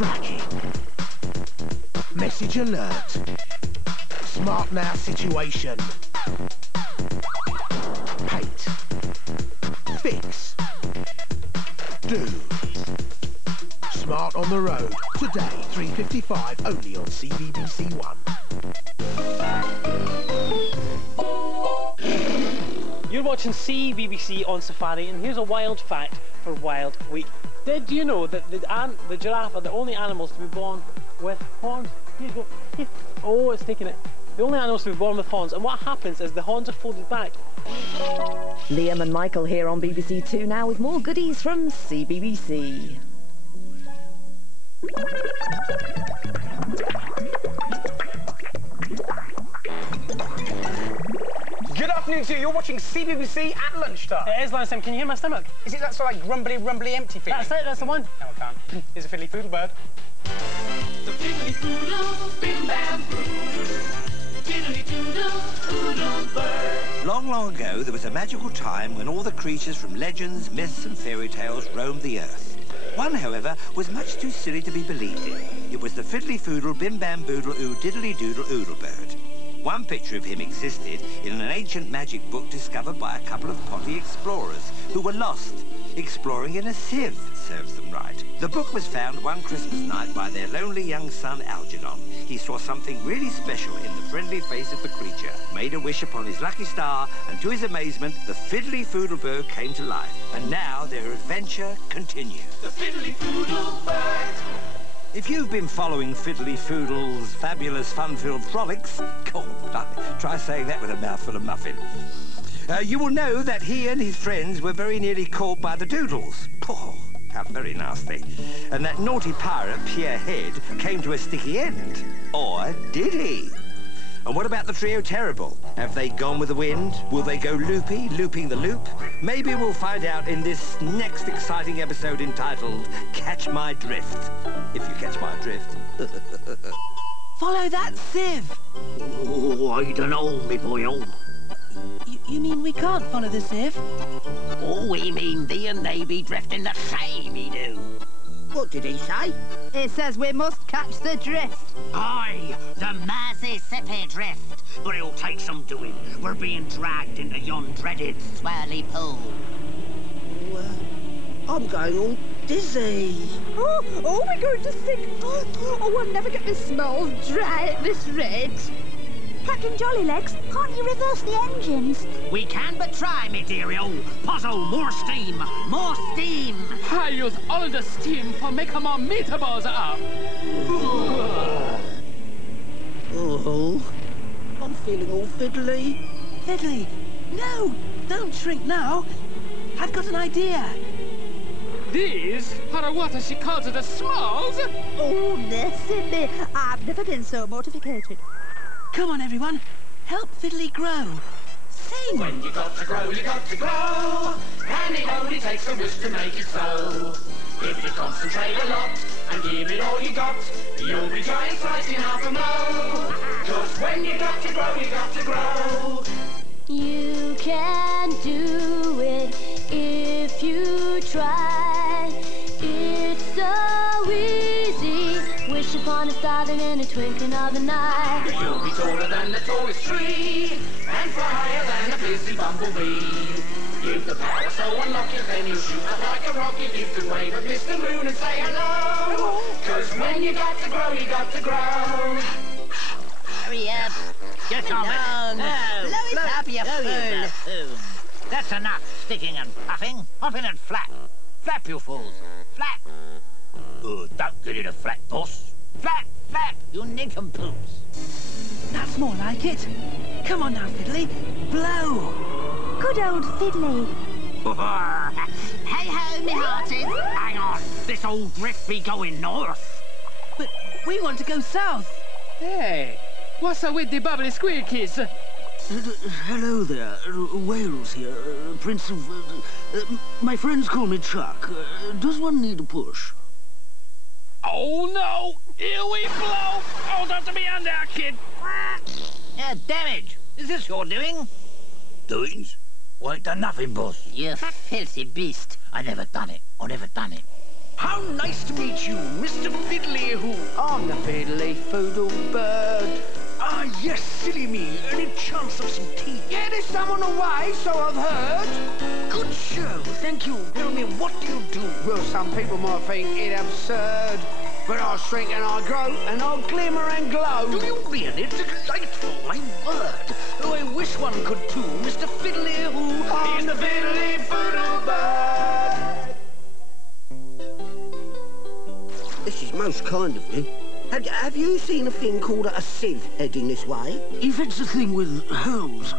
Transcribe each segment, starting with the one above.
Tracking. Message alert. Smart now situation. Paint. Fix. Do. Smart on the road. Today, 3:55, only on CBBC 1. You're watching CBBC on Safari, and here's a wild fact for Wild Week. Did you know that the giraffe are the only animals to be born with horns? Here you go. Here. Oh, it's taking it. The only animals to be born with horns, and what happens is the horns are folded back. Liam and Michael here on BBC 2 now with more goodies from CBBC. Good afternoon to you. You're watching CBBC at lunchtime. It is lunchtime. Can you hear my stomach? Is it that sort of like grumbly, rumbly, empty feeling? That's it. That's the one. No, I can't. Here's a fiddly foodle bird. The fiddly foodle, bim bam boodle, fiddly doodle, doodle bird. Long, long ago, there was a magical time when all the creatures from legends, myths and fairy tales roamed the earth. One, however, was much too silly to be believed in. It was the fiddly foodle, bim bam boodle, oo diddly doodle oodle bird. One picture of him existed in an ancient magic book discovered by a couple of potty explorers who were lost, exploring in a sieve serves them right. The book was found one Christmas night by their lonely young son, Algernon. He saw something really special in the friendly face of the creature, made a wish upon his lucky star, and to his amazement, the fiddly foodle bird came to life. And now their adventure continues. The fiddly foodle bird. If you've been following Fiddly Foodle's fabulous fun-filled frolics, try saying that with a mouthful of muffin. You will know that he and his friends were very nearly caught by the Doodles. Oh, how very nasty. And that naughty pirate, Pierre Head, came to a sticky end. Or did he? And what about the trio Terrible? Have they gone with the wind? Will they go loopy, looping the loop? Maybe we'll find out in this next exciting episode entitled Catch My Drift. If you catch my drift. Follow that sieve. Oh, I don't know, me boy. You mean we can't follow the sieve? Oh, we mean thee and they be drifting the same, he do. What did he say? It says we must catch the drift. Aye, the Mississippi drift. But it'll take some doing. We're being dragged into yon dreaded swirly pool. I'm going all dizzy. Oh, we're going to sink. Oh, we'll never get this small dry at this rate. Captain Jollylegs, can't you reverse the engines? We can but try, me dearie. Oh, puzzle, more steam, more steam. I use all the steam for making more meatballs up. Oh, I'm feeling all fiddly. Fiddly, no, don't shrink now. I've got an idea. These are what she calls the smalls. Oh, mercy me, I've never been so mortificated. Come on, everyone. Help Fiddly grow. Sing! When you got to grow, you got to grow. And it only takes a wish to make it so. If you concentrate a lot and give it all you got, you'll be giant size in half a mo. 'Cause when you got to grow, you got to grow. You can do it if you try. It's so easy. Wish upon a star and in a twinkling of an eye. You'll be taller than the tallest tree and fly higher than a busy bumblebee. You've the power, so unlock it, then you shoot up like a rocket. You can wave at Mr. Moon and say hello. 'Cause when you got to grow, you got to grow. Hurry up. Get on it. Blow it up, you fool. That's enough sticking and puffing. Hop in and flap. Flap, you fools. Flap. Oh, don't get in a flap, boss. Flap, flap, you nincompoops. That's more like it. Come on now, Fiddly. Blow. Good old Fiddly. Hey-ho, me hearties. Hang on. This old drift be going north. But we want to go south. Hey, what's up with the bubbly squeakies? Hello there. Wales here. Prince of... my friends call me Chuck. Does one need a push? Oh no! Here we blow! Hold on to me hand there, kid! Damage! Is this your doing? Doings? I ain't done nothing, boss. You filthy beast. I never done it. How nice to meet you, Mr. Fiddly who... I'm the Fiddly Foodle Bird. Ah, yes, silly me. Any chance of some tea? Yeah, there's someone away, so I've heard. Good show, thank you. Tell me, what do you do? Well, some people might think it absurd, but I shrink and I grow, and I glimmer and glow. Do you really? Delightful, my word. Oh, I wish one could too, Mr. Fiddly who... I'm the Fiddly Foodle Bird. This is most kind of you. Have you seen a thing called a sieve heading this way? If it's a thing with holes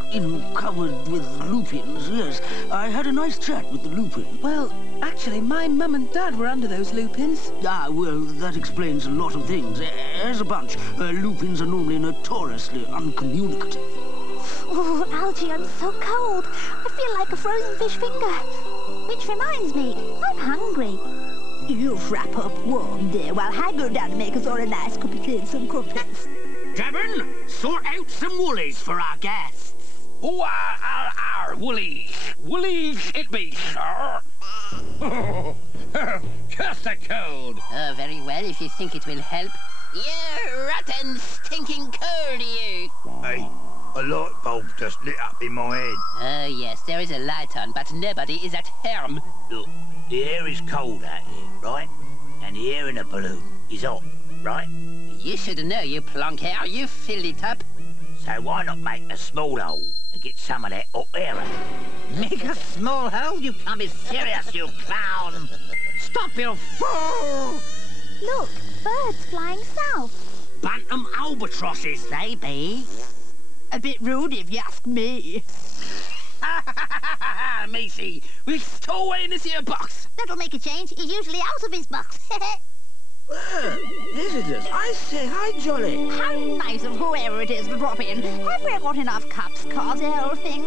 covered with lupins, yes. I had a nice chat with the lupin. Well, actually, my mum and dad were under those lupins. Ah, well, that explains a lot of things. As a bunch, lupins are normally notoriously uncommunicative. Oh, Algie, I'm so cold. I feel like a frozen fish finger. Which reminds me, I'm hungry. You wrap up warm there while I go down to make us all a nice cup of tea and some crumpets. Devon, sort out some woolies for our guests. Oh, woolies. Woolies it be, sir. Just a cold. Oh, very well, if you think it will help. You rotten, stinking cold, you. Hey, a light bulb just lit up in my head. Oh, yes, there is a light on, but nobody is at home. Look, the air is cold out here, right? And the air in a balloon is hot, right? You should know, you plonker. You filled it up. So why not make a small hole and get some of that hot air out? Make a small hole? You can't be serious, you clown. Stop, you fool! Look, birds flying south. Bantam albatrosses, they be. A bit rude if you ask me. Macy, we'll stow away in this here box. That'll make a change. He's usually out of his box. Visitors, I say hi, Jolly. How nice of whoever it is to drop in. Have we got enough cups, Carsey, old thing?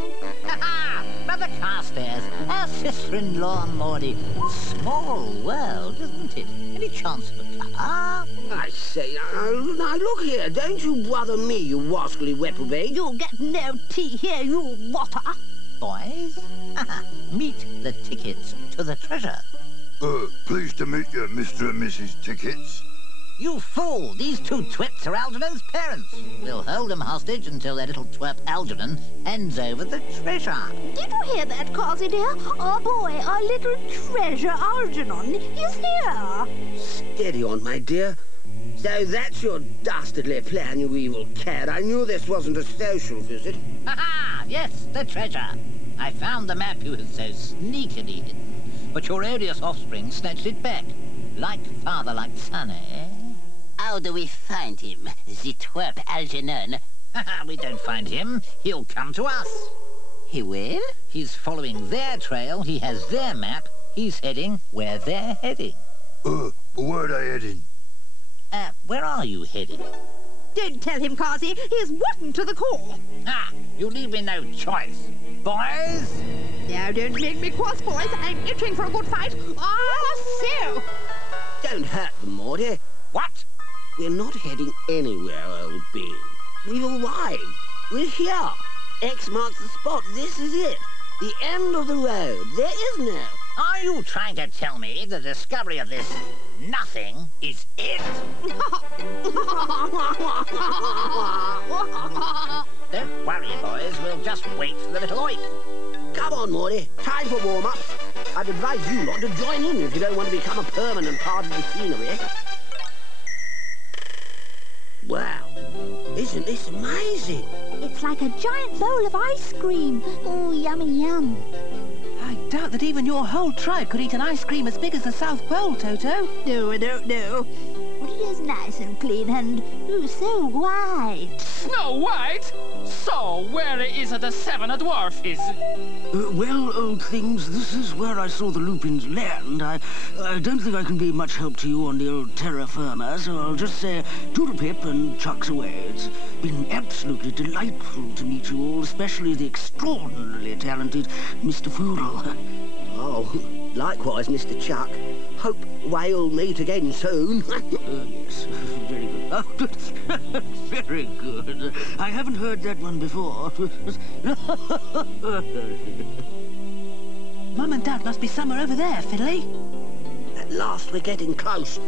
Brother Carstairs, our sister-in-law, Maudie. Small world, isn't it? Any chance of a cuppa? I say, now look here. Don't you bother me, you wascally reprobate. You'll get no tea here, you water. Boys, meet the tickets to the treasure. Pleased to meet you, Mr. and Mrs. Tickets. You fool! These two twits are Algernon's parents. We'll hold them hostage until their little twerp Algernon hands over the treasure. Did you hear that, Carsey, dear? Our boy, our little treasure Algernon, is here. Steady on, my dear. So that's your dastardly plan, you evil cad. I knew this wasn't a social visit. Ha-ha! Yes, the treasure. I found the map you had so sneakily hidden, but your odious offspring snatched it back. Like father, like son, eh? How do we find him, the twerp Algernon? We don't find him. He'll come to us. He will? He's following their trail. He has their map. He's heading where they're heading. Where are they heading? Where are you heading? Don't tell him, Carsey. He's rotten to the core. Ah, you leave me no choice. Boys? Now, don't make me cross, boys. I'm itching for a good fight. So. Don't hurt them, Maudie. What? We're not heading anywhere, old bean. We've arrived. We're here. X marks the spot. This is it. The end of the road. There is no. Are you trying to tell me the discovery of this nothing is it? Don't worry, boys. We'll just wait for the little oik. Come on, Maudie. Time for warm-up. I'd advise you lot to join in if you don't want to become a permanent part of the scenery. Wow. Isn't this amazing? It's like a giant bowl of ice cream. Oh, yummy yum. I doubt that even your whole tribe could eat an ice cream as big as the South Pole, Toto. No, I don't know. But it is nice and clean and, oh, so white. Snow White? So, where is the seven dwarf is? Well, old things, this is where I saw the lupins land. I don't think I can be much help to you on the old terra firma, so I'll just say toodle pip and chucks away. It's been absolutely delightful to meet you all, especially the extraordinarily talented Mr. Foodle. Oh, likewise, Mr. Chuck. Hope we'll meet again soon. Yes, very good. Oh, good. Very good. I haven't heard that one before. Mum and Dad must be somewhere over there, Fiddly. At last we're getting close.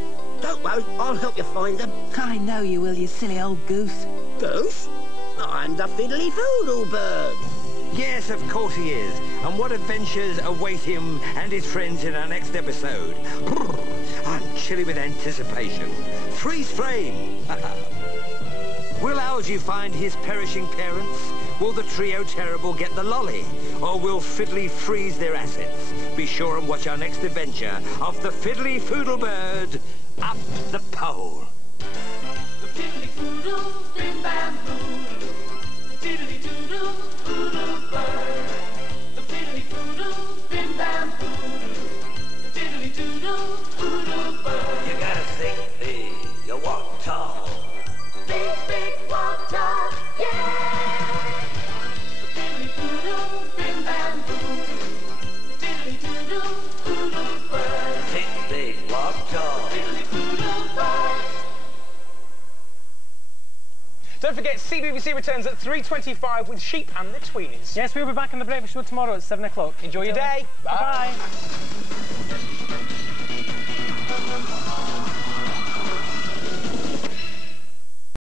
Don't worry, I'll help you find them. I know you will, you silly old goose. Goose? I'm the Fiddly Foodle Bird. Yes, of course he is. And what adventures await him and his friends in our next episode? I'm chilly with anticipation. Freeze frame! Will Algy find his perishing parents? Will the trio terrible get the lolly? Or will Fiddly freeze their assets? Be sure and watch our next adventure of the Fiddly Foodle Bird up the pole. The Fiddly Foodle, bim bam boodle, diddly doodle, foodle bird. The Fiddly Foodle, bim bam boodle, diddly doodle, foodle bird. You gotta think big, you walk tall. Big, big, walk tall, yeah! The Fiddly Foodle, bim bam boodle, diddly doodle, foodle bird. Think big, walk tall. Fiddly Foodle bird. Don't forget, CBBC returns at 3:25 with Sheep and the Tweenies. Yes, we'll be back on the breakfast show tomorrow at 7 o'clock. Enjoy your day. Bye. Bye.